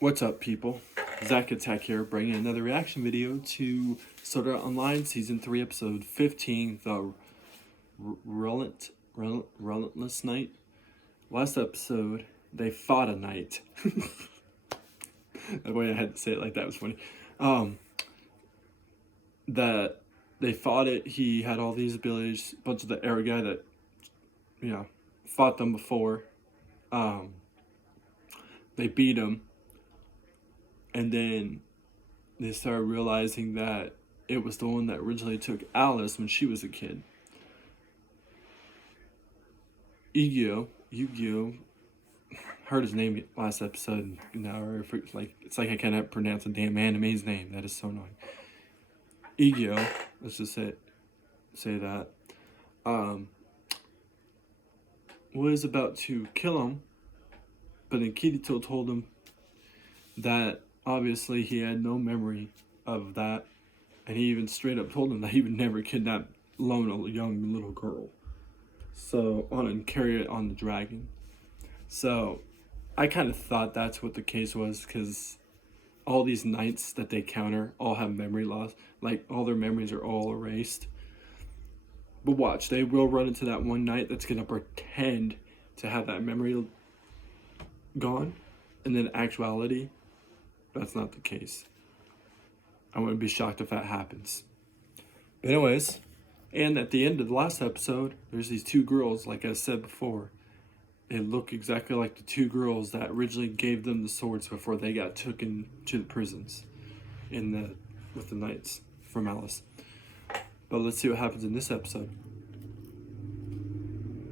What's up, people? Zach Attack here, bringing another reaction video to Sword Art Online Season 3, Episode 15, The Relentless Knight. Last episode, they fought a knight. The way I had to say it like that was funny. That they fought it, he had all these abilities, a bunch of the arrow guy that, fought them before. They beat him. And then they started realizing that it was the one that originally took Alice when she was a kid. Yu-Gi-Oh! Heard his name last episode. Now it's like I cannot pronounce a damn anime's name. That is so annoying. Yu-Gi-Oh! Let's just say that. Was about to kill him, but then Kirito told him that obviously he had no memory of that, and he even straight up told him that he would never kidnap a young little girl. So and carry it on the dragon. So I kind of thought that's what the case was, because all these knights that they counter all have memory loss. Like, all their memories are all erased. But watch, they will run into that one knight that's gonna pretend to have that memory gone, and then actuality, that's not the case. I wouldn't be shocked if that happens. But anyways, and at the end of the last episode, there's these two girls, like I said before. They look exactly like the two girls that originally gave them the swords before they got taken to the prisons with the knights from Alice. But let's see what happens in this episode.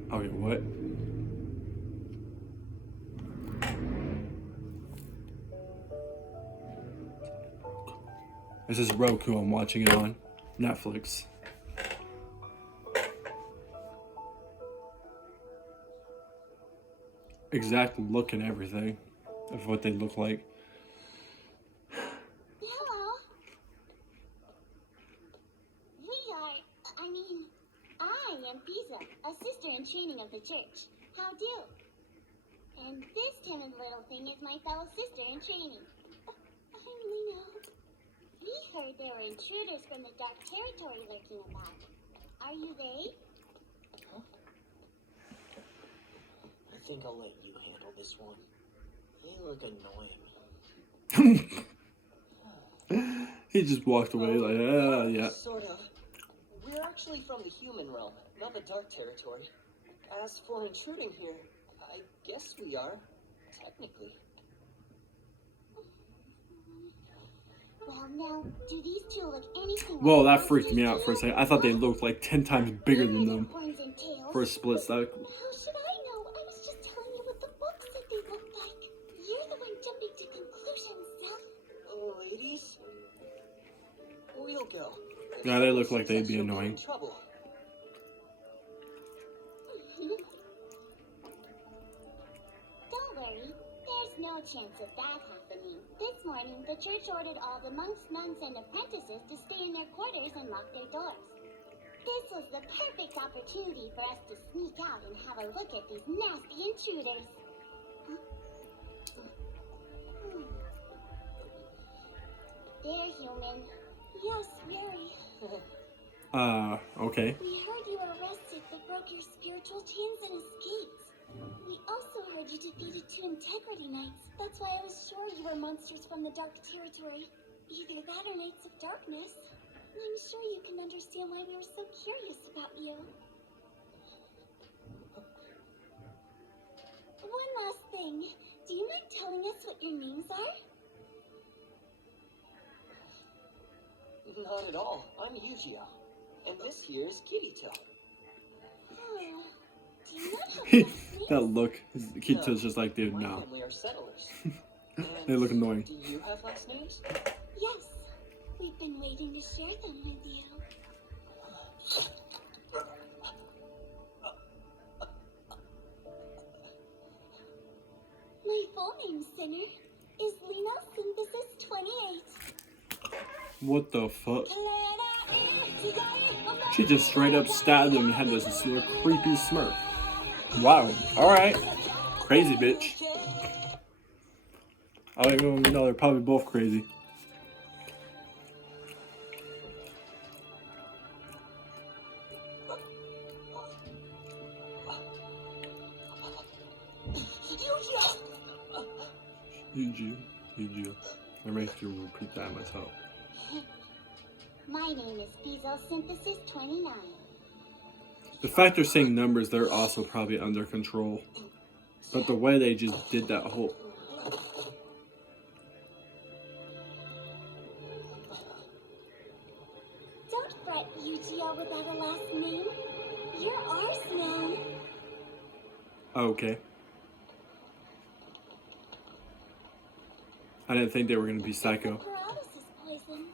Okay, what? This is Roku, I'm watching it on Netflix. Exact look and everything of what they look like. Hello. I am Pisa, a sister in training of the church. How do? And this timid little thing is my fellow sister in training. I'm Lena. We heard there were intruders from the dark territory lurking about. Are you they? Huh? I think I'll let you handle this one. You look annoying. He just walked away yeah. Sort of. We're actually from the human realm, not the dark territory. As for intruding here, I guess we are, technically. Well, now, do these two look anything like Whoa, that freaked me out for a second. I thought they looked like 10 times bigger than them for a split second. How should I know? I was just telling you what the book said they looked like. You're the one jumping to conclusions, Seth. Ladies, we'll go. Yeah, they look like they'd be annoying. Trouble. Don't worry, there's no chance of that happening. This morning, the church ordered all the monks, nuns, and apprentices to stay in their quarters and lock their doors. This was the perfect opportunity for us to sneak out and have a look at these nasty intruders. They're human. Yes, very. Okay. We heard you were arrested but broke your spiritual chains and escaped. We also heard you defeated 2 integrity knights. That's why I was sure you were monsters from the dark territory. Either that or knights of darkness. I'm sure you can understand why we were so curious about you. One last thing. Do you mind telling us what your names are? Not at all. I'm Yujia. And this here is Kirito. Do you not have last names? That look. Kirito's just like, dude, My no. family are settlers. They look annoying. Do you have last names? Yes. We've been waiting to share them with you. My full name, Singer, is Lena Synthesis 28. What the fuck? She just straight up stabbed him and had this little creepy smirk. Wow. Alright. Crazy bitch. I don't even know. They're probably both crazy. Yuju. I may have to repeat that myself. My name is Diesel Synthesis 29. The fact they're saying numbers, they're also probably under control. But the way they just did that whole... Don't fret, Yu-Gi-Oh, without a last name. You're ours now. Okay. I didn't think they were going to be psycho.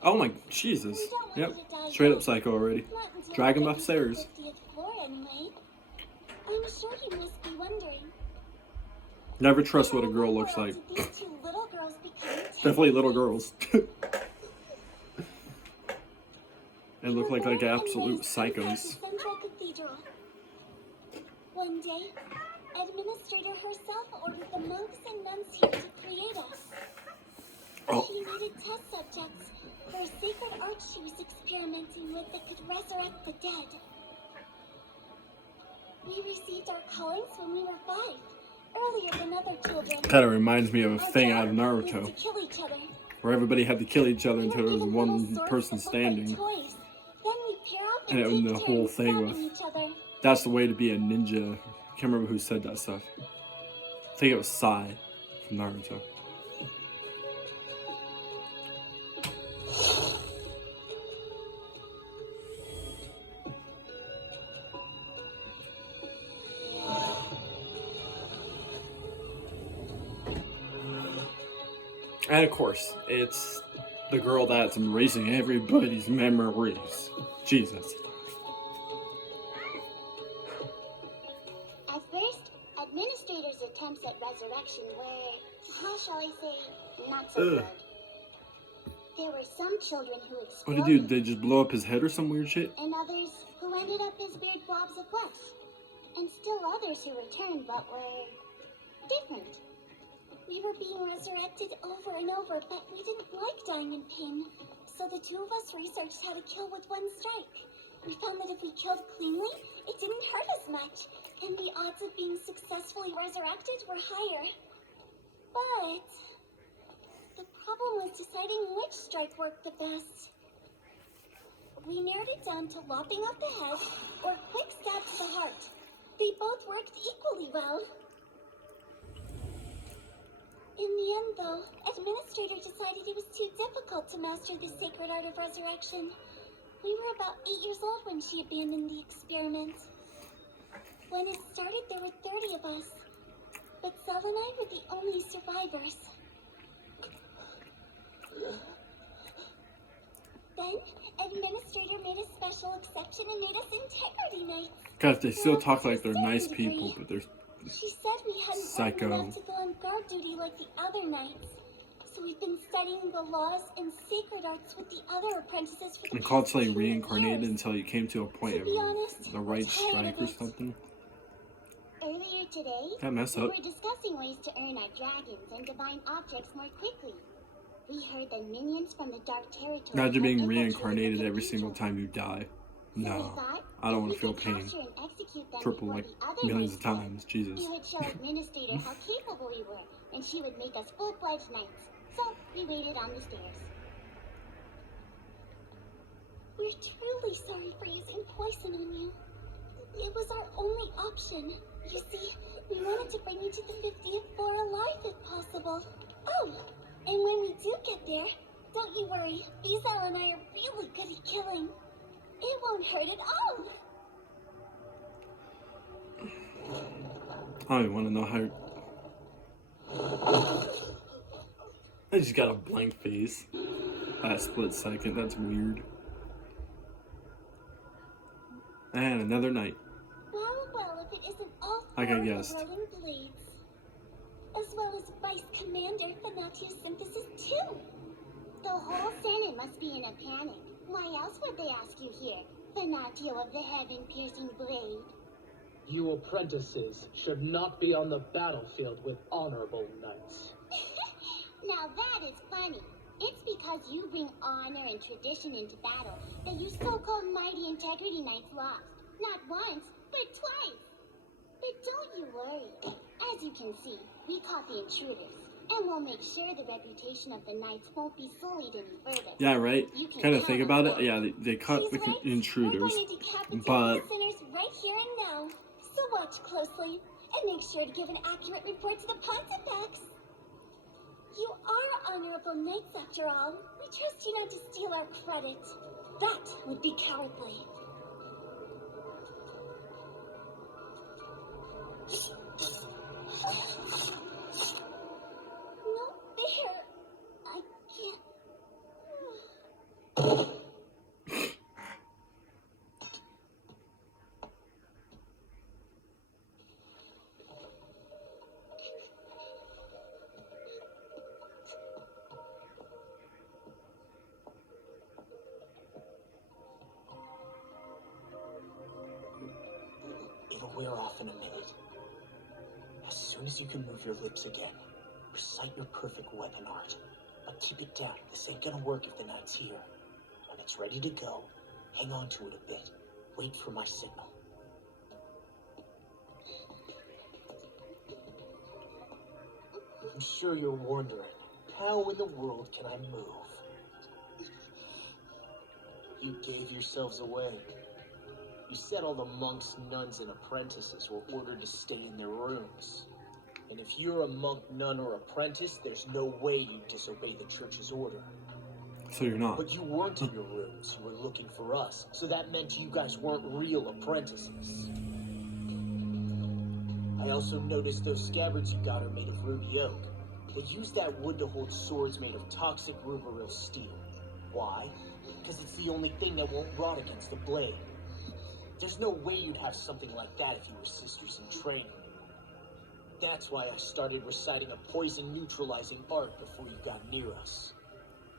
Oh my... Jesus. Yep. Straight up psycho already. Drag him upstairs. I'm sure you must be wondering. Never trust what a girl looks like. Definitely little girls. They look like absolute psychos. One day, Administrator herself ordered the monks and nuns here to create us. Oh. She needed test subjects for a sacred art she was experimenting with that could resurrect the dead. We received our callings when we were 5, earlier than other children. Kind of reminds me of a thing out of Naruto, where everybody had to kill each other until there was one person standing. And it was the whole thing with, that's the way to be a ninja. I can't remember who said that stuff. I think it was Sai from Naruto. And of course, it's the girl that's erasing everybody's memories. Jesus. At first, Administrator's attempts at resurrection were, how shall I say, not so good. There were some children who What did exploded. they do? They just blow up his head or some weird shit? And others who ended up as weird blobs of flesh. And still others who returned but were different. We were being resurrected over and over, but we didn't like dying in pain. So the two of us researched how to kill with one strike. We found that if we killed cleanly, it didn't hurt as much, and the odds of being successfully resurrected were higher. But the problem was deciding which strike worked the best. We narrowed it down to lopping off the head or quick stab to the heart. They both worked equally well. In the end, though, Administrator decided it was too difficult to master the sacred art of resurrection. We were about 8 years old when she abandoned the experiment. When it started, there were 30 of us, but Cell and I were the only survivors. Then, Administrator made a special exception and made us Integrity Knights. God, they still talk like they're nice people, but they're She said we hadn't psycho. learned enough to go on guard duty like the other knights. So we've been studying the laws and sacred arts with the other apprentices for the And past constantly 2 reincarnated years. until you came to a point To of be honest, the right I'm tired strike of or it. something. Earlier today, That mess we up. were discussing ways to earn our dragons and divine objects more quickly. We heard that minions from the Dark Territory Imagine had being infiltrated reincarnated the every cathedral. single time you die. So we No, thought I don't if want we to feel could pain. capture and execute them Triple, before like, the other millions of knights did, times. Jesus. we would show Administrator how capable we were, and she would make us full-fledged knights. So we waited on the stairs. We're truly sorry for using poison on you. It was our only option. You see, we wanted to bring you to the 50th floor alive if possible. Oh, and when we do get there, don't you worry. Bezel and I are really good at killing. It won't hurt at all. I don't even want to know how. I just got a blank face. That split second. That's weird. And another night. Well, if it isn't all Like I four of guessed. the rolling blades. As well as Vice Commander Thanatio Synthesis 2. The whole Senate must be in a panic. Why else would they ask you here, Thanatio of the heaven-piercing blade? You apprentices should not be on the battlefield with honorable knights. Now is funny. It's because you bring honor and tradition into battle that you so-called mighty integrity knights lost. Not once, but twice. But don't you worry. As you can see, we caught the intruders. And we'll make sure the reputation of the knights won't be sullied any further. Yeah, right? You can Kind of count think on about it. that. Yeah, they caught She's the right. intruders. We're going to decapitate But the sinners right here and now. So watch closely and make sure to give an accurate report to the Pontifex. You are honorable knights after all. We trust you not to steal our credit. That would be cowardly. No fair. I can't. It'll wear off in a minute. As soon as you can move your lips again, recite your perfect weapon art. But keep it down. This ain't gonna work if the knight's here. When it's ready to go, hang on to it a bit. Wait for my signal. I'm sure you're wondering, how in the world can I move? You gave yourselves away. You said all the monks, nuns, and apprentices were ordered to stay in their rooms. And if you're a monk, nun, or apprentice, there's no way you disobey the church's order. so you're not. But you weren't in your rooms. You were looking for us. So that meant you guys weren't real apprentices. I also noticed those scabbards you got are made of ruby oak. They use that wood to hold swords made of toxic ruberyl steel. Why? Because it's the only thing that won't rot against the blade. There's no way you'd have something like that if you were sisters in training. That's why I started reciting a poison-neutralizing art before you got near us.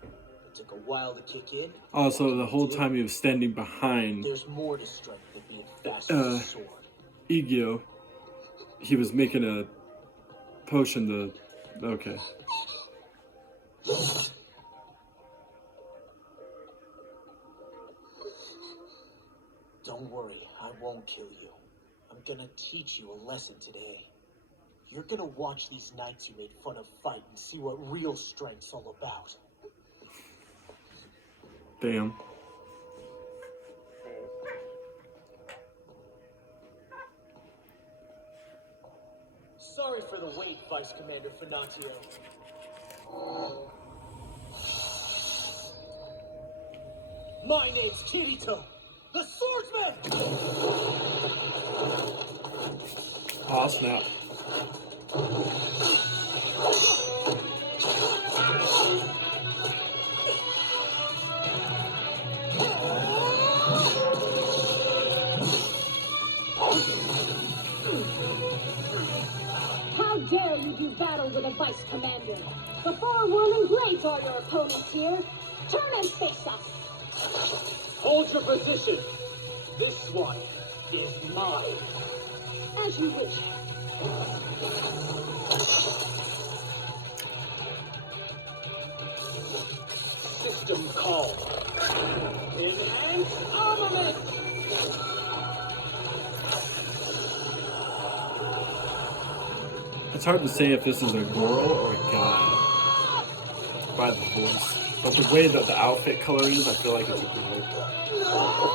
It took a while to kick in. Oh, so the whole time he was standing behind There's more to strength than being fast with a sword. Igio, he was making a potion to... Okay. Don't worry, I won't kill you. I'm gonna teach you a lesson today. You're gonna watch these knights you made fun of fight and see what real strength's all about. Damn. Sorry for the wait, Vice Commander Finatio. My name's Kirito, the swordsman! Oh, snap. How dare you do battle with a vice commander? The forewarning blades are your opponents here. Turn and face us. Hold your position. This one is mine. As you wish. System call. Enhance armament! It's hard to say if this is a girl or a guy by the voice. But the way that the outfit color is, I feel like it's a girl.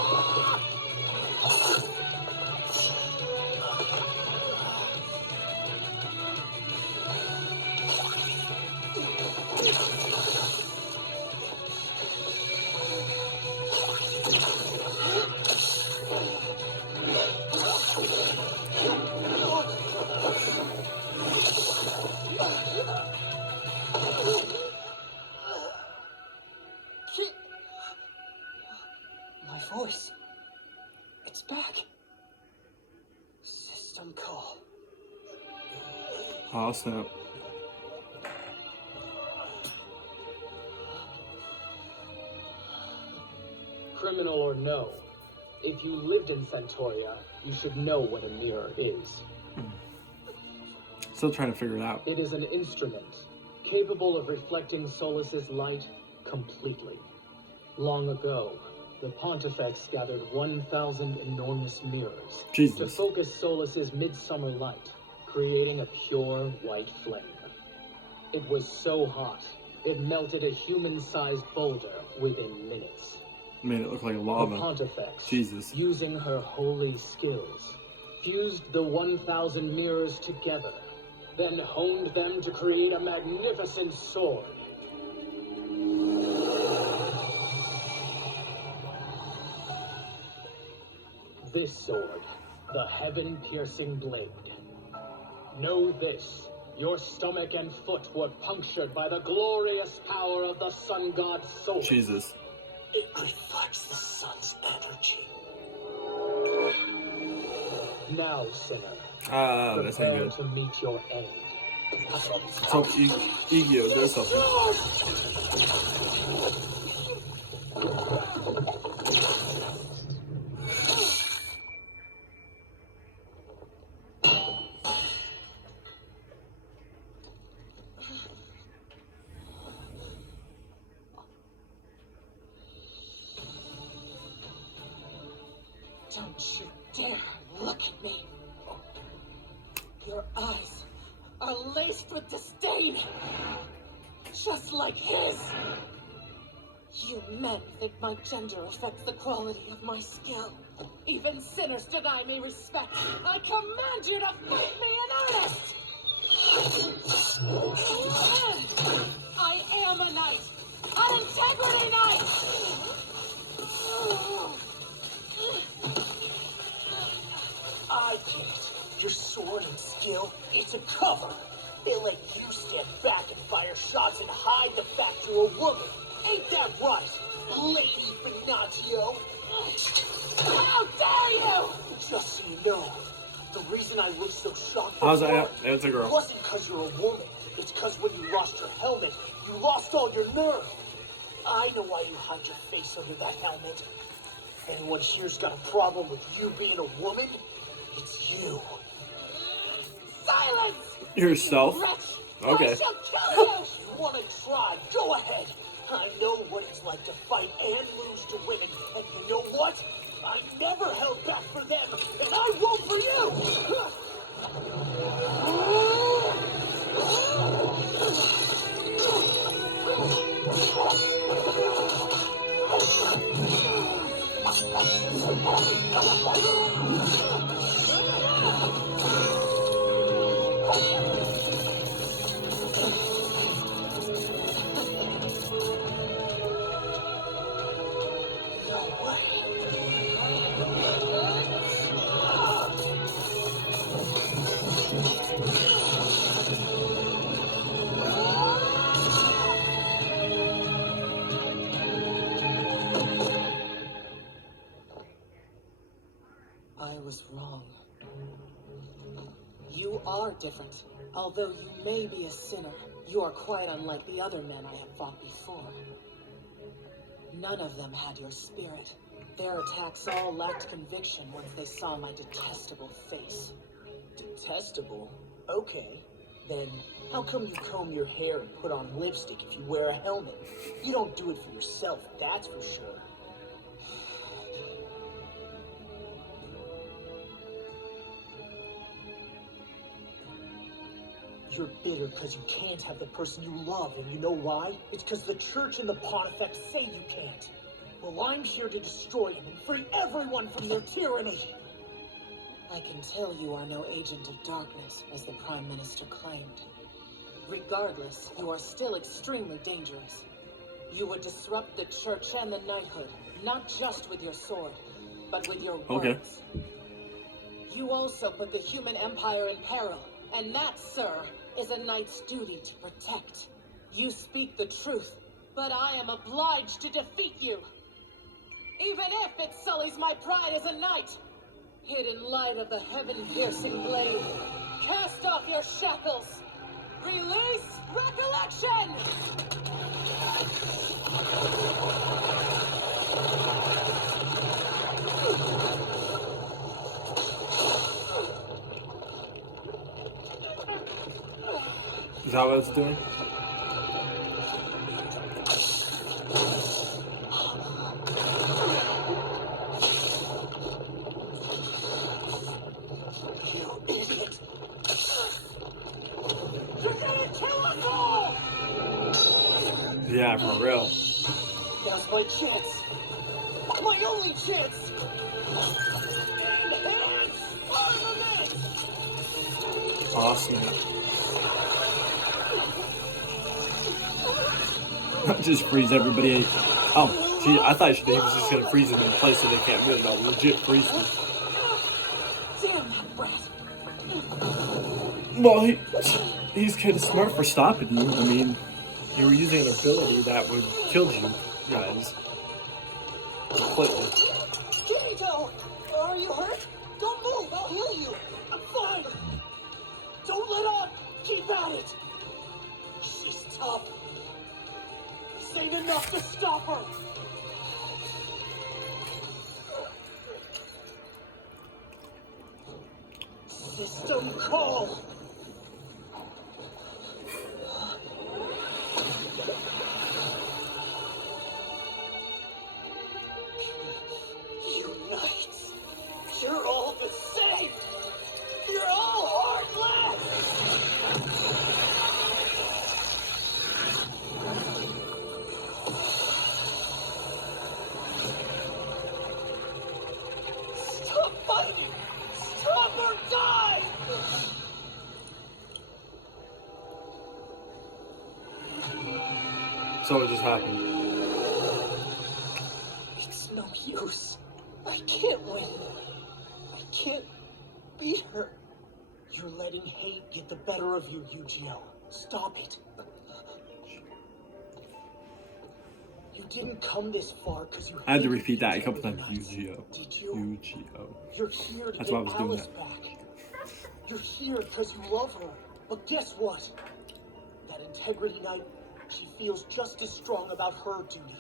My voice. It's back. System call. Oh, snap. Criminal or no, if you lived in Centauria, you should know what a mirror is. Still trying to figure it out. It is an instrument capable of reflecting Solus's light completely. Long ago, the Pontifex gathered 1,000 enormous mirrors to Jesus. focus Solus's midsummer light, creating a pure white flame. It was so hot, it melted a human-sized boulder within minutes. Made it look like The lava. Pontifex, Jesus. using her holy skills, fused the 1,000 mirrors together, then honed them to create a magnificent sword. This sword, the heaven-piercing blade. Know this, your stomach and foot were punctured by the glorious power of the sun god Sol. Jesus. It reflects the sun's energy. Now, sinner, Ah, that's not prepare good. to meet your end. Let's hope Igio does something. Don't you dare look at me. Your eyes are laced with disdain, just like his. You men think my gender affects the quality of my skill. Even sinners deny me respect. I command you to fight me in earnest! I am a knight! An integrity knight! I get it. Your sword and skill, it's a cover. They let you stand back and fire shots and hide the fact you're a woman. Ain't that right, Lady Benatio? How dare you! Just so you know, the reason I was so shocked How's before that? It's a girl. wasn't because you're a woman. It's because when you lost your helmet, you lost all your nerve. I know why you hide your face under that helmet. Anyone here's got a problem with you being a woman? It's you. Silence! Yourself? Wretch! Okay. I shall kill you! If you want to try, go ahead. I know what it's like to fight and lose to women. And you know what? I never held back for them, and I won't for you! No way. I was wrong. You are different. Although you may be a sinner, you are quite unlike the other men I have fought before. None of them had your spirit. Their attacks all lacked conviction once they saw my detestable face. Detestable? Okay. Then, how come you comb your hair and put on lipstick if you wear a helmet? You don't do it for yourself, that's for sure. You're bitter because you can't have the person you love, and you know why? It's because the church and the Pontifex say you can't. Well, I'm here to destroy them and free everyone from their tyranny. I can tell you are no agent of darkness, as the Prime Minister claimed. Regardless, you are still extremely dangerous. You would disrupt the church and the knighthood, not just with your sword, but with your words. Okay. You also put the human empire in peril, and that, sir, is a knight's duty to protect. You speak the truth, but I am obliged to defeat you. Even if it sullies my pride as a knight. Hid in light of the heaven-piercing blade, cast off your shackles. Release recollection! Is that what it's doing? Yeah, for real. Now's my chance. My only chance. Enhance armament! Awesome. Just freeze everybody. Oh, see, I thought he was just gonna freeze them in place so they can't move. No, legit freeze them. Damn that brat. Well, he's kind of smart for stopping you. I mean, you were using an ability that would kill you guys completely. Kirito! Are you hurt? Don't move, I'll heal you. I'm fine. Don't let up. Keep at it. She's tough. This ain't enough to stop her. System call. Unite. You're all the same. You're all heartless. Stop fighting. Stop or die. So what just happened? It's no use. I can't win. I can't beat her. You're letting hate get the better of you, Yu-Gi-Oh. Stop it. You didn't come this far because you I had to hated repeat that a each couple other times. nights. Yu-Gi-Oh. Did you? Yu-Gi-Oh. You're here to That's get why I was doing Alice that. back. You're here because you love her. But guess what? That Integrity Knight, she feels just as strong about her duty.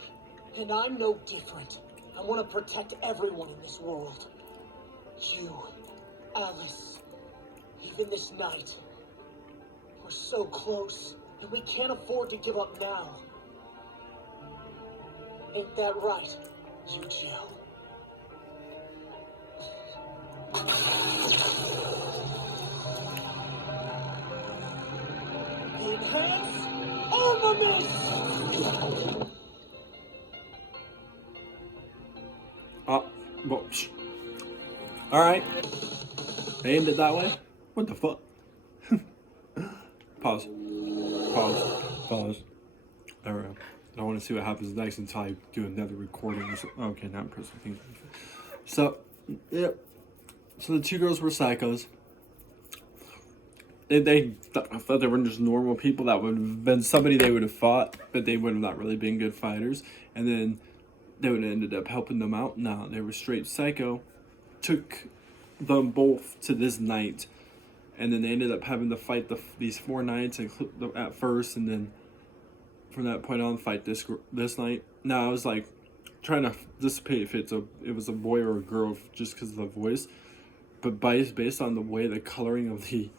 And I'm no different. I want to protect everyone in this world. You, Alice, even this night. We're so close, and we can't afford to give up now. Ain't that right, Yu-Gi-Oh? Enhance armament! Oh, well, all right. Aimed it that way. What the fuck? Pause. Pause. Pause. There we go. I want to see what happens next until I do another recording. Okay, now I'm pressing things. So, yep. So the two girls were psychos. I thought they were just normal people that would have been somebody they would have fought, but they would have not really been good fighters. And then they would have ended up helping them out. No, they were straight psycho. Took them both to this night. And then they ended up having to fight these 4 nights at first, and then from that point on, fight this night. Now I was like trying to dissipate if it was a boy or a girl just because of the voice, but based on the way the coloring of the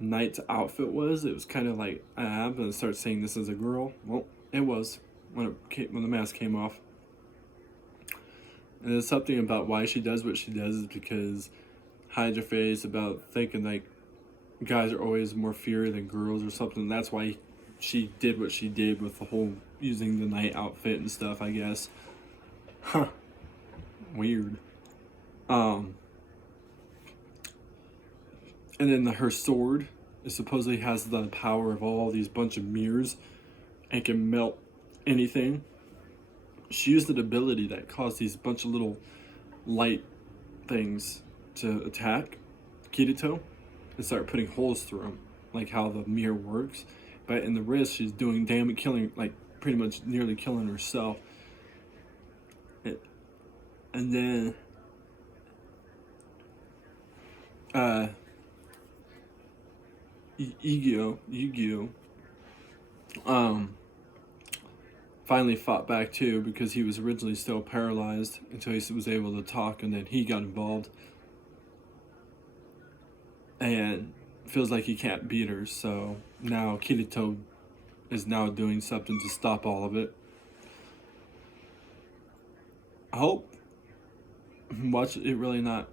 knight's outfit was, it was kind of like I'm gonna start saying this as a girl. Well, it was when the mask came off, and there's something about why she does what she does is because hide your face about thinking like guys are always more fierce than girls or something. That's why she did what she did with the whole using the knight outfit and stuff, I guess. Huh. Weird. And then her sword supposedly has the power of all these bunch of mirrors and can melt anything. She used an ability that caused these bunch of little light things to attack Kirito and start putting holes through him, like how the mirror works. But in the wrist, she's doing damage, killing, like pretty much nearly killing herself. And then Yu-Gi-Oh, finally fought back too because he was originally still paralyzed until he was able to talk, and then he got involved. And feels like he can't beat her, so now Kirito is now doing something to stop all of it. I hope. Watch it really not.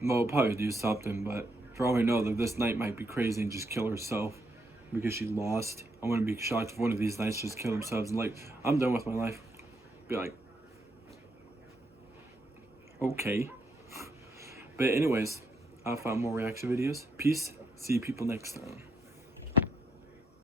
Well, we'll probably do something, but for all we know, that this knight might be crazy and just kill herself. because she lost. I wouldn't be shocked if one of these knights just kill themselves and like, I'm done with my life. Be like, okay. But anyways, I'll find more reaction videos. Peace. See you people next time.